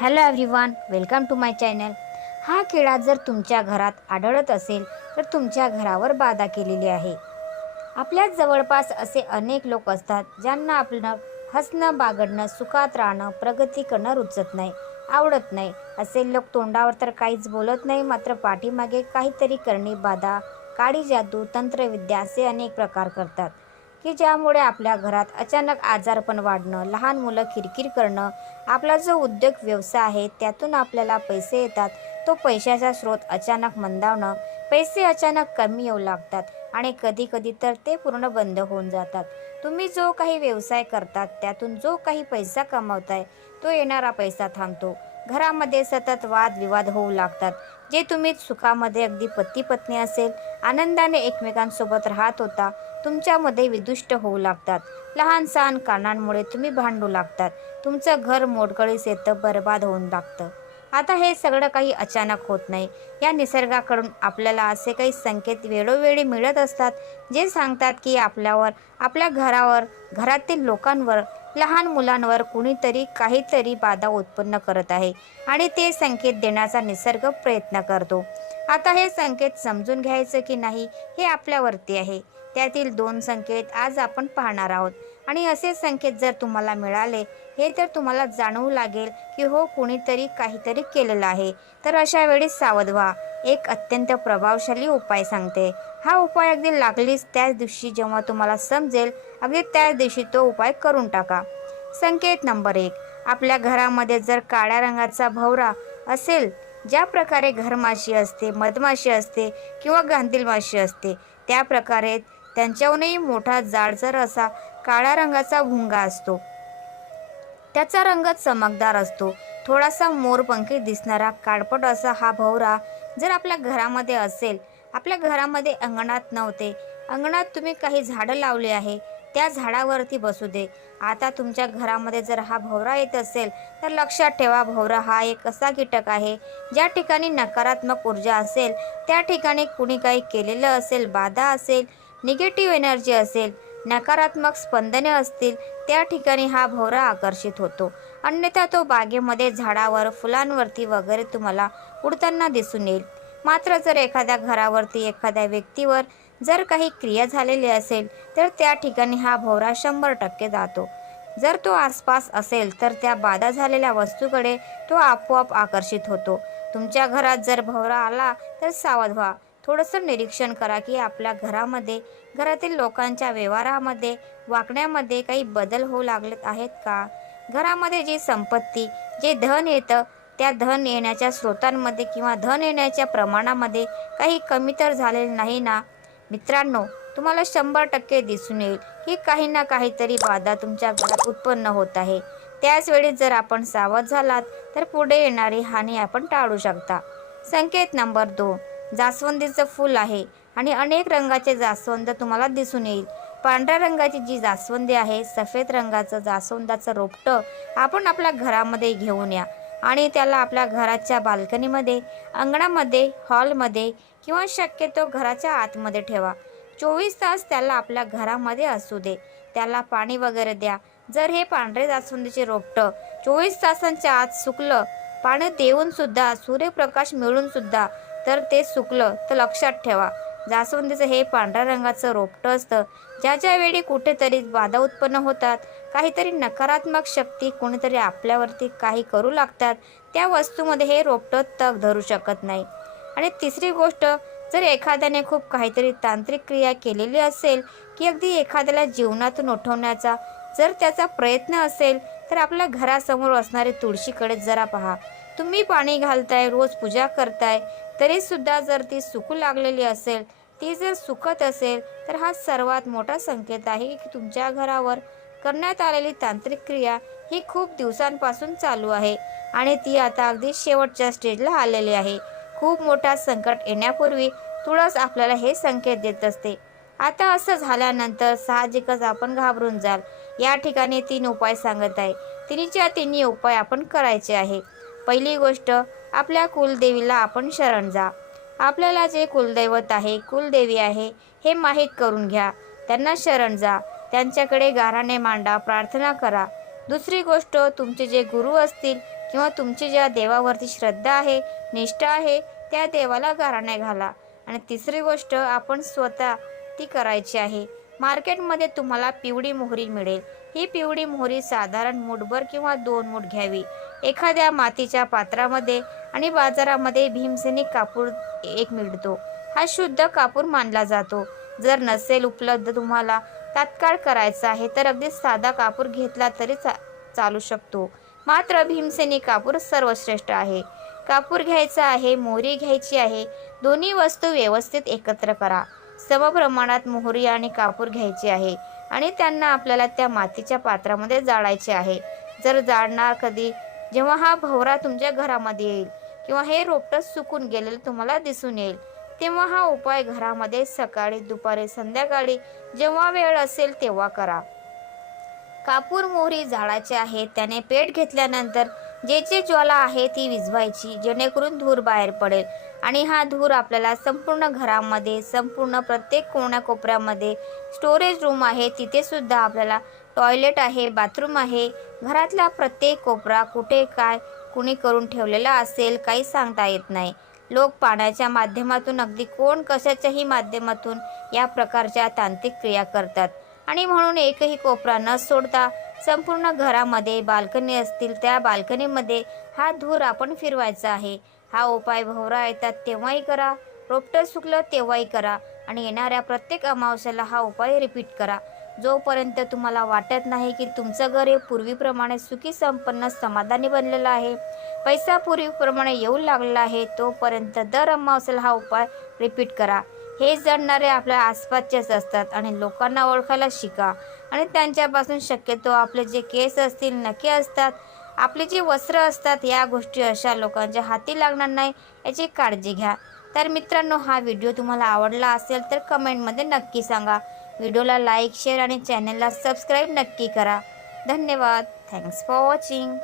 Hello everyone, welcome to my channel. हा किडा जर तुमच्या घरात आढळत असेल तर तुमच्या घरावर बाधा केलेली आहे. आपल्या जवळपास असे अनेक लोक असतात ज्यांना आपलं हसणं, बागडणं, सुखात राहणं, प्रगती करणं रुचत नाही, आवडत नाही. असे लोक तोंडावर तर काहीच बोलत नाही, मात्र पाठीमागे काहीतरी करणे, बाधा, काळी जादू, तंत्रविद्या असे अनेक प्रकार करतात की ज्यामुळे आपल्या घरात अचानक आजारपण वाढणं, लहान मुलं किरकिर करणं, आपला जो उद्योग व्यवसाय आहे त्यातून आपल्याला पैसे येतात तो पैशाचा स्रोत अचानक मंदावणं, पैसे अचानक कमी येऊ लागतात आणि कधी कधी तर ते पूर्ण बंद होऊन जातात. तुम्ही जो काही व्यवसाय करतात त्यातून जो काही पैसा कमावताय तो येणारा पैसा थांबतो. घरामध्ये सतत वादविवाद होऊ लागतात. जे तुम्ही सुखामध्ये अगदी पती पत्नी असेल, आनंदाने एकमेकांसोबत राहत होता, तुमच्यामध्ये विदुष्ट होऊ लागतात. लहान सहान कारणांमुळे तुम्ही भांडू लागतात. तुमचं घर मोडकळीस येतं, बरबाद होऊन लागतं. आता हे सगळं काही अचानक होत नाही. या निसर्गाकडून आपल्याला असे काही संकेत वेळोवेळी मिळत असतात जे सांगतात की आपल्यावर, आपल्या घरावर, घरातील लोकांवर, लहान मुलांवर कुणीतरी काहीतरी बाधा उत्पन्न करत आहे आणि ते संकेत देण्याचा निसर्ग प्रयत्न करतो. आता हे संकेत समजून घ्यायचं की नाही हे आपल्यावरती आहे. त्यातील 2 संकेत आज आपण पाहणार आहोत आणि असे संकेत जर तुम्हाला मिळाले हे तर तुम्हाला जाणवू लागेल की हो, कुणीतरी काहीतरी केलेलं आहे. तर अशा वेळी सावध व्हा. एक अत्यंत प्रभावशाली उपाय सांगते. हा उपाय अगदी लागलीच त्याच दिवशी जेव्हा तुम्हाला समजेल, अगदी त्याच दिवशी तो उपाय करून टाका. संकेत नंबर 1. आपल्या घरामध्ये जर काळ्या रंगाचा भवरा असेल, ज्या प्रकारे घरमाशी असते, मधमाशी असते किंवा गांधील माशी असते, त्या प्रकारे त्यांच्याहूनही मोठा जाडसर असा काळ्या रंगाचा भुंगा असतो. त्याचा रंग चमकदार असतो. थोडासा मोरपंखी दिसणारा काळपट असा हा भवरा जर आपल्या घरामध्ये असेल, आपल्या घरामध्ये अंगणात नव्हते, अंगणात तुम्ही काही झाडं लावली आहे, त्या झाडावरती बसू दे. आता तुमच्या घरामध्ये जर हा भवरा येत असेल तर लक्षात ठेवा, भवरा हा एक असा कीटक आहे ज्या ठिकाणी नकारात्मक ऊर्जा असेल, त्या ठिकाणी कुणी काही केलेलं असेल, बाधा असेल, निगेटिव्ह एनर्जी असेल, नकारात्मक स्पंदने असतील, त्या ठिकाणी हा भवरा आकर्षित होतो. अन्यथा तो बागेमध्ये, झाडावर, फुलांवरती वगैरे तुम्हाला उडताना दिसून येईल. मात्र जर एखाद्या घरावरती, एखाद्या व्यक्तीवर जर काही क्रिया झालेली असेल तर त्या ठिकाणी हा भवरा 100% जातो. जर तो आसपास असेल तर त्या बाधा झालेल्या वस्तूकडे तो आपोआप आकर्षित होतो. तुमच्या घरात जर भवरा आला तर सावध व्हा. थोडंसं निरीक्षण करा की आपल्या घरामध्ये, घरातील लोकांच्या व्यवहारामध्ये, वागण्यामध्ये काही बदल होऊ लागलेत आहेत का? घरामध्ये जी संपत्ती, जे धन येतं, त्या धन येण्याच्या स्रोतांमध्ये किंवा धन येण्याच्या प्रमाणामध्ये काही कमी तर झालेलं नाही ना? मित्रांनो, तुम्हाला 100% दिसून येईल की काही ना काहीतरी बाधा तुमच्या घरात उत्पन्न होत आहे. त्याच वेळी जर आपण सावध झालात तर पुढे येणारी हानी आपण टाळू शकता. संकेत नंबर 2. जास्वंदीचं फूल आहे आणि अनेक रंगाचे जास्वंद तुम्हाला दिसून येईल. पांढऱ्या रंगाची जी जास्वंदी आहे, सफेद रंगाचं जास्वंदाचं रोपटं आपण आपल्या घरामध्ये घेऊन या आणि त्याला आपल्या घराच्या बाल्कनीमध्ये, अंगणामध्ये, हॉलमध्ये किंवा शक्यतो घराच्या आतमध्ये ठेवा. 24 तास त्याला आपल्या घरामध्ये असू दे. त्याला पाणी वगैरे द्या. जर हे पांढरे जास्वंदीचे रोपटं 24 तासांच्या आत सुकलं, पाणी देऊन सुद्धा, सूर्यप्रकाश मिळून सुद्धा तर ते सुकलं, तर लक्षात ठेवा, जास्वंदीचं हे पांढऱ्या रंगाचं रोपटं असतं. ज्या वेळी कुठेतरी बाधा उत्पन्न होतात, काहीतरी नकारात्मक शक्ती कोणीतरी आपल्यावरती काही करू लागतात, त्या वस्तूमध्ये हे रोपटं तग धरू शकत नाही. आणि तिसरी गोष्ट, जर एखाद्याने खूप काहीतरी तांत्रिक क्रिया केलेली असेल की अगदी एखाद्याला जीवनातून उठवण्याचा जर त्याचा प्रयत्न असेल तर आपल्या घरासमोर असणारे तुळशीकडे जरा पहा. तुम्ही पाणी घालताय, रोज पूजा करताय, तरीसुद्धा जर ती सुकू लागलेली असेल, ती जर सुकत असेल तर हा सर्वात मोठा संकेत आहे की तुमच्या घरावर करण्यात आलेली तांत्रिक क्रिया ही खूप दिवसांपासून चालू आहे आणि ती आता अगदी शेवटच्या स्टेजला आलेली आहे. खूप मोठा संकट येण्यापूर्वी तुळस आपल्याला हे संकेत देत असते. आता असं झाल्यानंतर साहजिकच आपण घाबरून जाल. या ठिकाणी 3 उपाय सांगत आहे. तिन्हीच्या तिन्ही उपाय आपण करायचे आहे. पहिली गोष्ट, आपल्या कुलदेवीला आपण शरण जा. आपल्याला जे कुलदैवत आहे, कुलदेवी आहे हे माहीत करून घ्या. त्यांना शरण जा. त्यांच्याकडे गाऱ्हाणे मांडा, प्रार्थना करा. दुसरी गोष्ट, तुमचे जे गुरु असतील किंवा तुमची ज्या देवावरती श्रद्धा आहे, निष्ठा आहे, त्या देवाला गाराणे घाला. आणि तिसरी गोष्ट आपण स्वतः ती करायची आहे. मार्केटमध्ये तुम्हाला पिवळी मोहरी मिळेल. ही पिवळी मोहरी साधारण मूठभर किंवा 2 मूठ घ्यावी एखाद्या मातीच्या पात्रामध्ये. आणि बाजारामध्ये भीमसेनी कापूर एक मिळतो. हा शुद्ध कापूर मानला जातो. जर नसेल उपलब्ध तुम्हाला तात्काळ करायचा आहे तर अगदी साधा कापूर घेतला तरी चालू शकतो. मात्र भीमसेनी कापूर सर्वश्रेष्ठ आहे. कापूर घ्यायचा आहे, मोहरी घ्यायची आहे. दोन्ही वस्तू व्यवस्थित एकत्र करा. समप्रमाणात मोहरी आणि कापूर घ्यायची आहे आणि त्यांना आपल्याला त्या मातीच्या पात्रामध्ये जाळायचे आहे. जर जाळणार कधी, जेव्हा हा भोवरा तुमच्या घरामध्ये येईल किंवा हे रोपटं सुकून गेलेलं तुम्हाला दिसून येईल, तेव्हा हा उपाय घरामध्ये सकाळी, दुपारी, संध्याकाळी जेव्हा वेळ असेल तेव्हा करा. कापूर मोहरी जाळायचे आहे. त्याने पेट घेतल्यानंतर जे ज्वाला आहे ती विझवायची, जेणेकरून धूर बाहेर पडेल. आणि हा धूर आपल्याला संपूर्ण घरामध्ये, संपूर्ण प्रत्येक कोपऱ्यामध्ये, स्टोरेज रूम आहे तिथे सुद्धा, आपल्याला टॉयलेट आहे, बाथरूम आहे, घरातला प्रत्येक कोपरा कुठे काय कुणी करून ठेवलेला असेल काही सांगता येत नाही. लोक पाण्याच्या माध्यमातून, अगदी कोण कशाच्याही माध्यमातून या प्रकारच्या तांत्रिक क्रिया करतात. आणि म्हणून एकही कोपरा न सोडता संपूर्ण घरामध्ये बाल्कनी असतील त्या बाल्कनीमध्ये हा धूर आपण फिरवायचा आहे. हा उपाय भोवरा येतात तेव्हाही करा, रोपटं सुकलं तेव्हाही करा आणि येणाऱ्या प्रत्येक अमावस्याला हा उपाय रिपीट करा. जोपर्यंत तुम्हाला वाटत नाही की तुमचं घर हे पूर्वीप्रमाणे सुखी, संपन्न, समाधानी बनलेलं आहे, पैसा पूर्वीप्रमाणे येऊ लागलेला आहे, तोपर्यंत दर अमावस्याला हा उपाय रिपीट करा. हे जाणणारे आपल्या आसपासचेच असतात आणि लोकांना ओळखायला शिका. आणि त्यांच्यापासून शक्यतो आपले जे केस असतील, नखे असतात, आपली जी वस्त्र असतात, या गोष्टी अशा लोकांच्या हाती लागणार नाही याची काळजी घ्या. तर मित्रांनो, हा व्हिडिओ तुम्हाला आवडला असेल तर कमेंटमध्ये नक्की सांगा. व्हिडिओला लाईक, शेअर आणि चॅनलला सबस्क्राईब नक्की करा. धन्यवाद. Thanks for watching.